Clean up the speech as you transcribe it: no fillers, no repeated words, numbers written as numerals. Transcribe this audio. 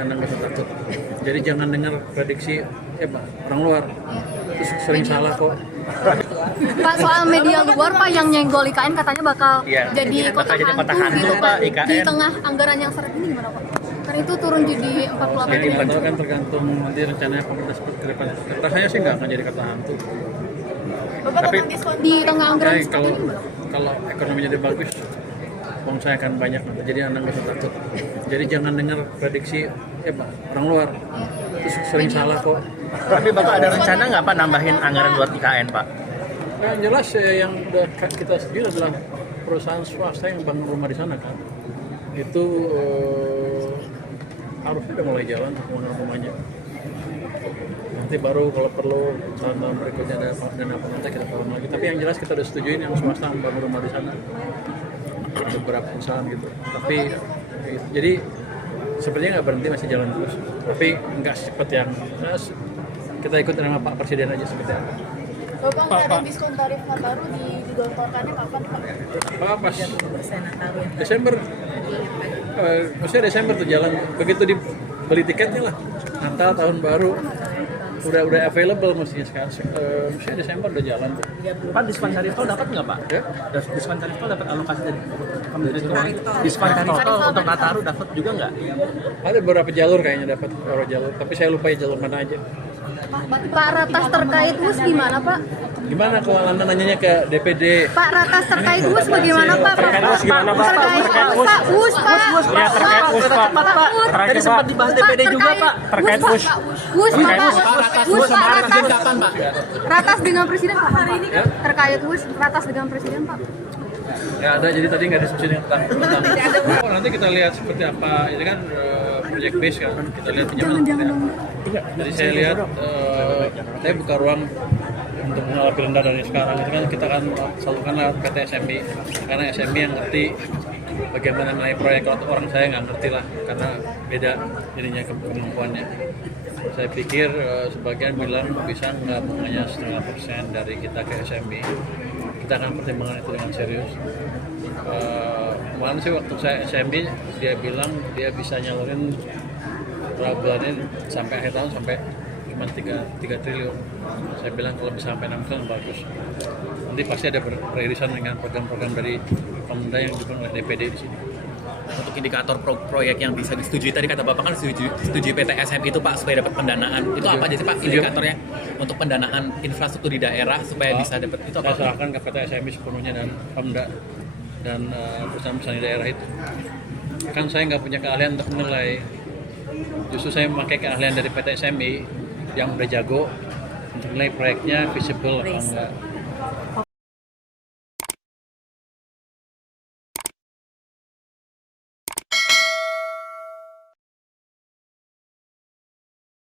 Anda nggak usah takut. Jadi jangan dengar prediksi orang luar. Terus sering salah kok. Pak, soal media luar Pak yang nyenggol IKN katanya bakal jadi kota hantu gitu Pak. Di tengah anggaran yang seret ini gimana Pak? Karena itu turun jadi 48 Jadi itu kan tergantung nanti rencananya pemerintah seperti ke depan. Rasanya sih nggak akan jadi kata hantu. Tapi di tengah anggaran seperti ini gimana? Kalau ekonominya jadi bagus, uang saya akan banyak nanti. Jadi Anda nggak usah takut. Jadi jangan dengar prediksi orang luar. Terus sering salah kok. Tapi Bapak ada rencana nggak Pak nambahin anggaran buat IKN Pak? Nah, yang jelas yang udah kita setujui adalah perusahaan swasta yang bangun rumah di sana kan. Itu harusnya udah mulai jalan pembangunan rumahnya. Nanti baru kalau perlu tahun-tahun berikutnya ada dana pemerintah kita bangun lagi. Tapi yang jelas kita udah setujuin yang swasta membangun rumah di sana. Beberapa perusahaan gitu. Tapi jadi sepertinya nggak berhenti, masih jalan terus. Tapi nggak seperti yang kita ikut dengan Pak Presiden aja seperti apa. Bapak ada diskon tarif Nataru digelontorkannya kapan Pak? Pas Desember. Maksudnya Desember tuh jalan. Begitu dibeli tiketnya lah. Natal, tahun baru udah available mestinya sekarang. Maksudnya Desember udah jalan tuh. Pak, diskon tarif tol dapat nggak Pak? Ya? Diskon tarif tol dapat alokasi dari Kementerian Keuangan? Diskon tarif tol untuk Nataru dapat juga nggak? Ada beberapa jalur kayaknya dapat beberapa jalur. Tapi saya lupa ya jalur mana aja. Pak, ratas terkait WUS gimana Pak? Gimana kalau Anda nanyanya ke DPD? Pak, ratas terkait WUS bagaimana Pak? Terkait WUS gimana Pak? Pak, WUS Pak. Ya terkait WUS Pak. Tadi sempat dibahas DPD juga Pak. Terkait WUS. WUS Pak. WUS Pak, ratas dengan Presiden Pak hari ini kan? Terkait WUS ratas dengan Presiden Pak. Ya ada, jadi tadi nggak diskusi tentang nanti kita lihat seperti apa. Ini kan project base kan, kita lihat pinjaman seperti apa. Jadi saya lihat saya buka ruang untuk bunga lebih rendah dari sekarang. Itu kan kita kan salurkan lewat PT SMI, karena SMI yang ngerti bagaimana mengenai proyek. Kalau orang saya nggak ngerti lah, karena beda jadinya kemampuannya. Saya pikir sebagian bilang bisa nggak bunganya 0,5% dari kita ke SMI. Kita akan pertimbangkan itu dengan serius. Kemarin sih waktu saya SMB, dia bilang dia bisa nyalurin berapa bulannya sampai akhir tahun sampai cuma 3 triliun. Saya bilang kalau bisa sampai 6 triliun bagus. Nanti pasti ada peririsan dengan program-program dari pemerintah yang didukung oleh DPD di sini. Untuk indikator proyek yang bisa disetujui tadi kata Bapak kan setujui PT SM itu Pak supaya dapat pendanaan. Itu apa aja sih Pak indikatornya untuk pendanaan infrastruktur di daerah supaya bisa dapat itu apa? Saya serahkan ke PT SMI sepenuhnya dan Pemda dan perusahaan-perusahaan di daerah itu. Kan saya nggak punya keahlian untuk menilai. Justru saya memakai keahlian dari PT SMI yang udah jago untuk menilai proyeknya visible apa enggak.